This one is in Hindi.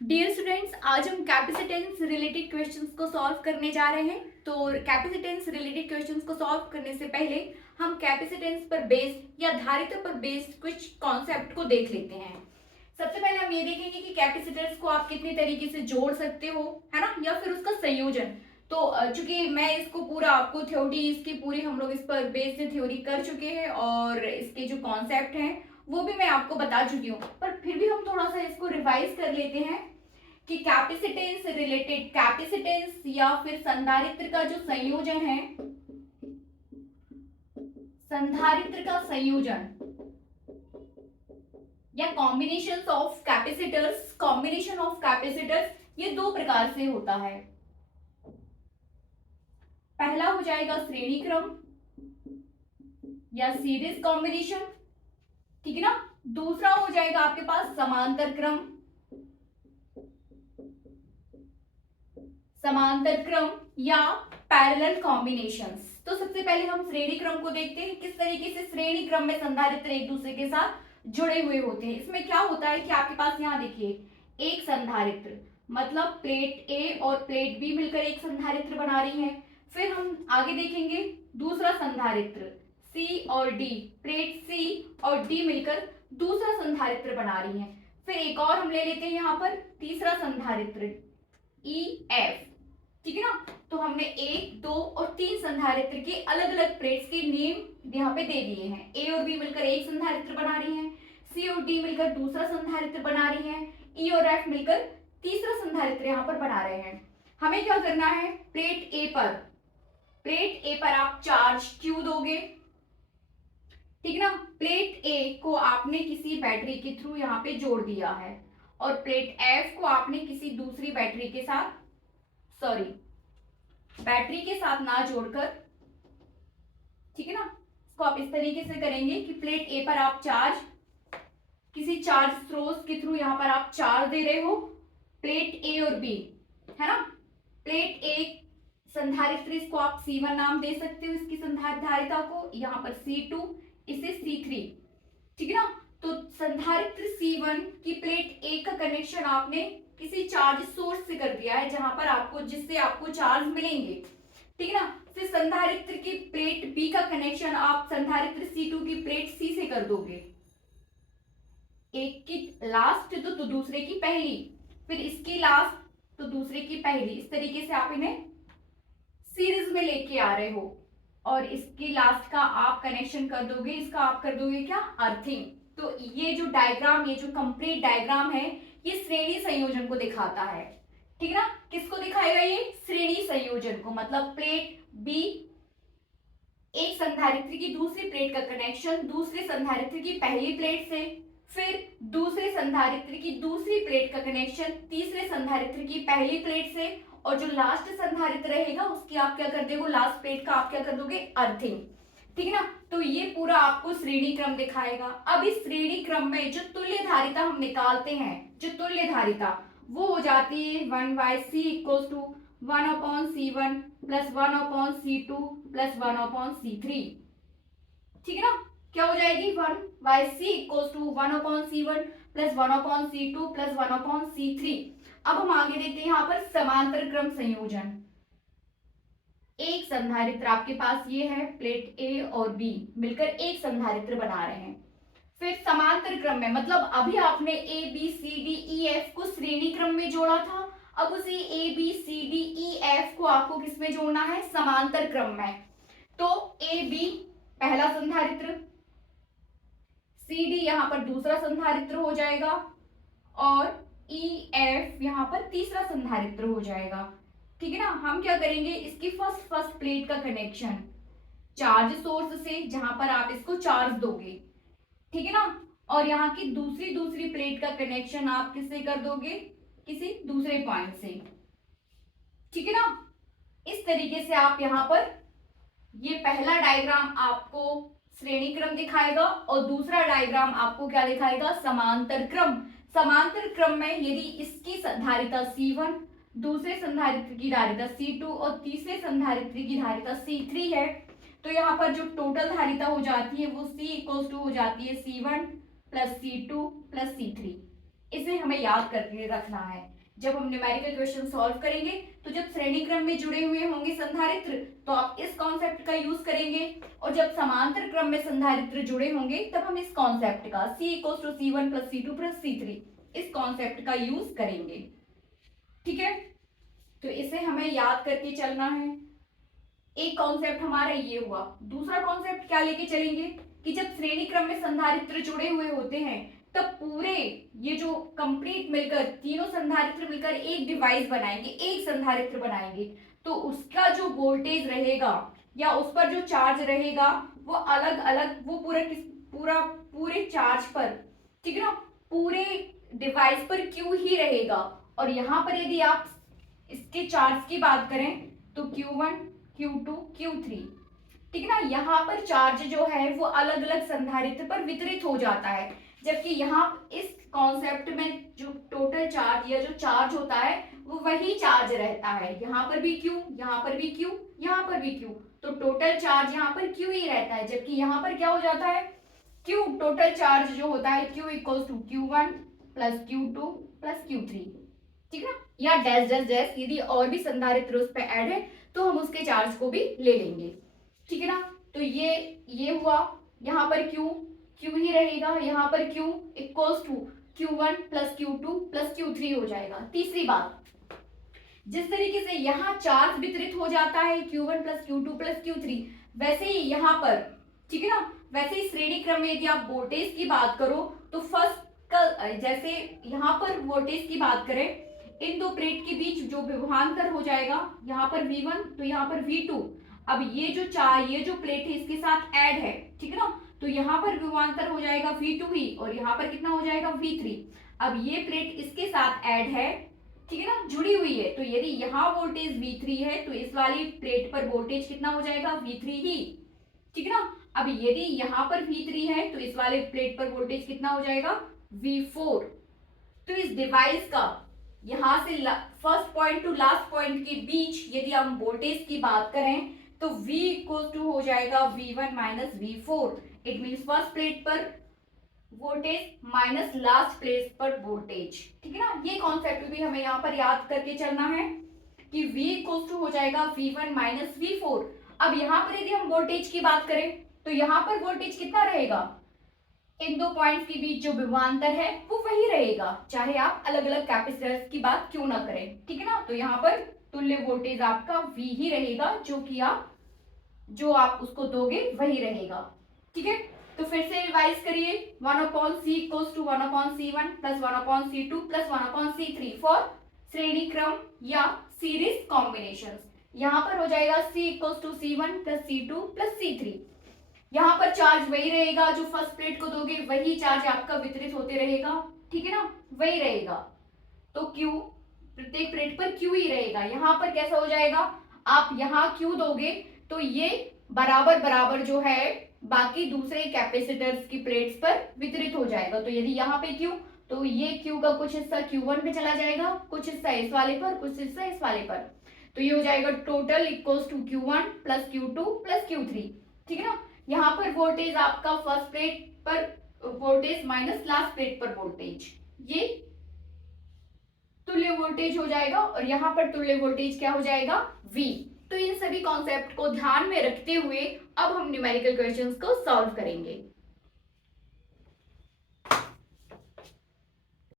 डियर स्टूडेंट्स, आज हम कैपेसिटेंस रिलेटेड क्वेश्चंस को सॉल्व करने जा रहे हैं। तो कैपेसिटेंस रिलेटेड क्वेश्चंस को सॉल्व करने से पहले हम कैपेसिटेंस पर बेस्ड या धारिता पर बेस्ड कुछ कॉन्सेप्ट को देख लेते हैं। सबसे पहले हम ये देखेंगे कि कैपेसिटर्स को आप कितने तरीके से जोड़ सकते हो, है ना, या फिर उसका संयोजन। तो चूंकि मैं इसको पूरा आपको थ्योरी इसकी पूरी हम लोग इस पर बेस्ड थ्योरी कर चुके हैं और इसके जो कॉन्सेप्ट हैं वो भी मैं आपको बता चुकी हूँ, पर फिर भी हम थोड़ा सा इसको रिवाइज कर लेते हैं कि कैपेसिटेंस रिलेटेड कैपेसिटेंस या फिर संधारित्र का जो संयोजन है, संधारित्र का संयोजन या कॉम्बिनेशन ऑफ कैपेसिटर्स ये दो प्रकार से होता है। पहला हो जाएगा श्रेणी क्रम या सीरीज कॉम्बिनेशन, ठीक है ना। दूसरा हो जाएगा आपके पास समांतर क्रम या पैरेलल कॉम्बिनेशंस। तो सबसे पहले हम श्रेणी क्रम को देखते हैं, किस तरीके से श्रेणी क्रम में संधारित्र एक दूसरे के साथ जुड़े हुए होते हैं। इसमें क्या होता है कि आपके पास यहाँ देखिए एक संधारित्र मतलब प्लेट ए और प्लेट बी मिलकर एक संधारित्र बना रही है। फिर हम आगे देखेंगे दूसरा संधारित्र सी और डी, प्लेट सी और डी मिलकर दूसरा संधारित्र बना रही है। फिर एक और हम ले लेते हैं यहाँ पर तीसरा संधारित्र ई एफ, ठीक है ना। तो हमने एक, दो और तीन संधारित्र के अलग अलग प्लेट्स के नेम यहाँ पे दे दिए हैं। ए और बी मिलकर एक संधारित्र बना रही हैं, सी और डी मिलकर दूसरा संधारित्र बना रही हैं, ई और एफ मिलकर तीसरा संधारित्र यहाँ पर बना रहे हैं। हमें क्या करना है, प्लेट ए पर आप चार्ज क्यू दोगे, ठीक है ना। प्लेट ए को आपने किसी बैटरी के थ्रू यहाँ पे जोड़ दिया है और प्लेट एफ को आपने किसी दूसरी बैटरी के साथ बैटरी के साथ ना जोड़कर, ठीक है ना, इसको आप इस तरीके से करेंगे कि प्लेट ए पर आप चार्ज किसी चार्ज स्रोत के थ्रू यहां पर आप चार्ज दे रहे हो, प्लेट ए और बी, है ना। प्लेट ए संधारित्र, इसको आप C1 नाम दे सकते हो इसकी संधारिता को, यहाँ पर C2, इसे C3, ठीक है ना। तो संधारित्र C1 की प्लेट ए का कनेक्शन आपने किसी चार्ज सोर्स से कर दिया है जहां पर आपको जिससे आपको चार्ज मिलेंगे, ठीक है ना। फिर संधारित्र की प्लेट बी का कनेक्शन आप संधारित्र C2 की प्लेट सी से कर दोगे, एक की लास्ट तो दूसरे की पहली, फिर इसकी लास्ट तो दूसरे की पहली, इस तरीके से आप इन्हें सीरीज में लेके आ रहे हो और इसकी लास्ट का आप कनेक्शन कर दोगे, इसका आप कर दोगे क्या, अर्थिंग। तो ये जो डायग्राम, ये जो कंप्लीट डायग्राम है, ये श्रेणी संयोजन को दिखाता है, ठीक है ना। किसको दिखाएगा, ये श्रेणी संयोजन को, मतलब प्लेट बी एक संधारित्र की दूसरी प्लेट का कनेक्शन दूसरे संधारित्र की पहली प्लेट से, फिर दूसरे संधारित्र की दूसरी प्लेट का कनेक्शन तीसरे संधारित्र की पहली प्लेट से, और जो लास्ट संधारित्र रहेगा उसकी आप क्या कर दोगे, लास्ट प्लेट का आप क्या कर दोगे, अर्थिंग, ठीक है ना। तो ये पूरा आपको श्रेणी क्रम दिखाएगा। अब इस श्रेणी क्रम में जो तुल्य धारिता हम निकालते हैं, जो तुल्य धारिता वो हो जाती है 1/c equals to 1/c1 plus 1/c2 plus 1/c3, ठीक है ना। क्या हो जाएगी, 1/c equals to 1/c1 plus 1/c2 plus 1/c3। अब हम आगे देखते हैं यहाँ पर समांतर क्रम संयोजन। एक संधारित्र आपके पास ये है, प्लेट ए और बी मिलकर एक संधारित्र बना रहे हैं। फिर समांतर क्रम में, मतलब अभी आपने A B C D E F को श्रेणी क्रम में जोड़ा था, अब उसी A B C D E F को आपको किसमें जोड़ना है, समांतर क्रम में। तो ए बी पहला संधारित्र, सी डी यहाँ पर दूसरा संधारित्र हो जाएगा और ई एफ यहाँ पर तीसरा संधारित्र हो जाएगा, ठीक है ना। हम क्या करेंगे, इसकी फर्स्ट प्लेट का कनेक्शन चार्ज सोर्स से जहां पर आप इसको चार्ज दोगे, ठीक है ना, और यहाँ की दूसरी प्लेट का कनेक्शन आप किससे कर दोगे, किसी दूसरे पॉइंट से, ठीक है ना। इस तरीके से आप यहाँ पर, ये पहला डायग्राम आपको श्रेणी क्रम दिखाएगा और दूसरा डायग्राम आपको क्या दिखाएगा, समांतर क्रम। समांतर क्रम में यदि इसकी धारिता C1, दूसरे संधारित्र की धारिता C2 और तीसरे संधारित्र की धारिता C3 है, तो यहाँ पर जो टोटल धारिता हो जाती है वो C इक्वल्स टू हो जाती है C1 plus C2 plus C3। इसे हमें याद करके रखना है। जब हम न्यूमेरिकल क्वेश्चन सॉल्व करेंगे तो जब श्रेणी क्रम में जुड़े हुए होंगे संधारित्र तो आप इस कॉन्सेप्ट का यूज करेंगे, और जब समांतर क्रम में संधारित्र जुड़े होंगे तब हम इस कॉन्सेप्ट का C=C1 + C2 + C3 इस कॉन्सेप्ट का यूज करेंगे। ठीक है, तो इसे हमें याद करके चलना है। एक कॉन्सेप्ट हमारा ये हुआ। दूसरा कॉन्सेप्ट क्या लेके चलेंगे कि जब श्रेणी क्रम में संधारित्र जुड़े हुए होते हैं तब पूरे ये जो कंप्लीट मिलकर तीनों संधारित्र मिलकर एक डिवाइस बनाएंगे, एक संधारित्र बनाएंगे, तो उसका जो वोल्टेज रहेगा या उस पर जो चार्ज रहेगा वो अलग अलग, वो पूरे चार्ज पर, ठीक है ना, पूरे डिवाइस पर क्यू ही रहेगा। और यहाँ पर यदि आप इसके चार्ज की बात करें तो Q1 Q2 Q3, ठीक है ना, यहाँ पर चार्ज जो है वो अलग अलग संधारित्र पर वितरित हो जाता है, जबकि यहाँ इस कॉन्सेप्ट में जो टोटल चार्ज या जो चार्ज होता है वो वही चार्ज रहता है। यहाँ पर भी Q, यहाँ पर भी Q, यहाँ पर भी Q, तो टोटल चार्ज यहाँ पर Q ही रहता है, जबकि यहाँ पर क्या हो जाता है Q, टोटल चार्ज जो होता है Q = Q1 + Q2 + Q3, ठीक है ना, या डैश डैश डैश, यदि और भी संधारित्र उस पर ऐड है तो हम उसके चार्ज को भी ले लेंगे, ठीक है ना। तो ये हुआ, यहाँ पर Q ही रहेगा, यहाँ पर Q = Q1 + Q2 + Q3 हो जाएगा। तीसरी बात, जिस तरीके से यहाँ चार्ज वितरित हो जाता है Q1 + Q2 + Q3, वैसे ही यहाँ पर, ठीक है ना, वैसे ही श्रेणी क्रम में यदि आप वोल्टेज की बात करो तो फर्स्ट का, जैसे यहाँ पर वोल्टेज की बात करें, इन दो प्लेट के बीच जो विभवांतर हो जाएगा, यहाँ पर V1 तो यहाँ पर V2। अब ये जो प्लेट है इसके साथ ऐड है, ठीक है ना, तो यहाँ पर विभवांतर हो जाएगा V2 ही, और यहाँ पर कितना हो जाएगा V3। अब ये प्लेट इसके साथ ऐड है, ठीक है ना, जुड़ी हुई है, तो यदि यहाँ वोल्टेज V3 है तो इस वाली प्लेट पर वोल्टेज कितना हो जाएगा V3 ही, ठीक है ना। अब यदि यहाँ पर V3 है तो इस वाले प्लेट पर वोल्टेज कितना हो जाएगा V4। तो इस डिवाइस का यहाँ से first point two last point के बीच यदि हम वोल्टेज की बात करें तो V = हो जाएगा V1 - V4। It means first plate पर वोल्टेज माइनस लास्ट प्लेट पर वोल्टेज, ठीक है ना। ये कॉन्सेप्ट भी हमें यहाँ पर याद करके चलना है कि V = हो जाएगा V1 - V4। अब यहाँ पर यदि हम वोल्टेज की बात करें तो यहाँ पर वोल्टेज कितना रहेगा, इन दो पॉइंट्स के बीच जो विभवांतर है वो वही रहेगा, चाहे आप अलग अलग कैपेसिटर्स की बात क्यों ना करें, ठीक है ना। तो यहाँ पर तुल्य वोल्टेज आपका V ही रहेगा, जो आप उसको दोगे वही रहेगा, ठीक है। तो फिर से रिवाइज करिए, 1/C = 1/C1 + 1/C2 + 1/C3 for श्रेणी क्रम या सीरीज कॉम्बिनेशंस। यहाँ पर हो जाएगा C = C1 + C2 + C3। यहाँ पर चार्ज वही रहेगा, जो फर्स्ट प्लेट को दोगे वही चार्ज आपका वितरित होते रहेगा, ठीक है ना, वही रहेगा। तो Q, प्रत्येक प्लेट पर Q ही रहेगा। यहाँ पर कैसा हो जाएगा, आप यहाँ Q दोगे तो ये बराबर बराबर जो है बाकी दूसरे कैपेसिटर्स की प्लेट्स पर वितरित हो जाएगा। तो यदि यहाँ पे Q, तो ये Q का कुछ हिस्सा Q1 पे चला जाएगा, कुछ हिस्सा इस वाले पर, कुछ हिस्सा इस वाले पर, तो ये हो जाएगा टोटल = Q1 + Q2 + Q3, ठीक है ना। यहाँ पर वोल्टेज आपका फर्स्ट प्लेट पर वोल्टेज माइनस लास्ट प्लेट पर वोल्टेज, ये तुल्य वोल्टेज हो जाएगा, और यहाँ पर तुल्य वोल्टेज क्या हो जाएगा V। तो इन सभी कॉन्सेप्ट को ध्यान में रखते हुए अब हम न्यूमेरिकल क्वेश्चंस को सॉल्व करेंगे।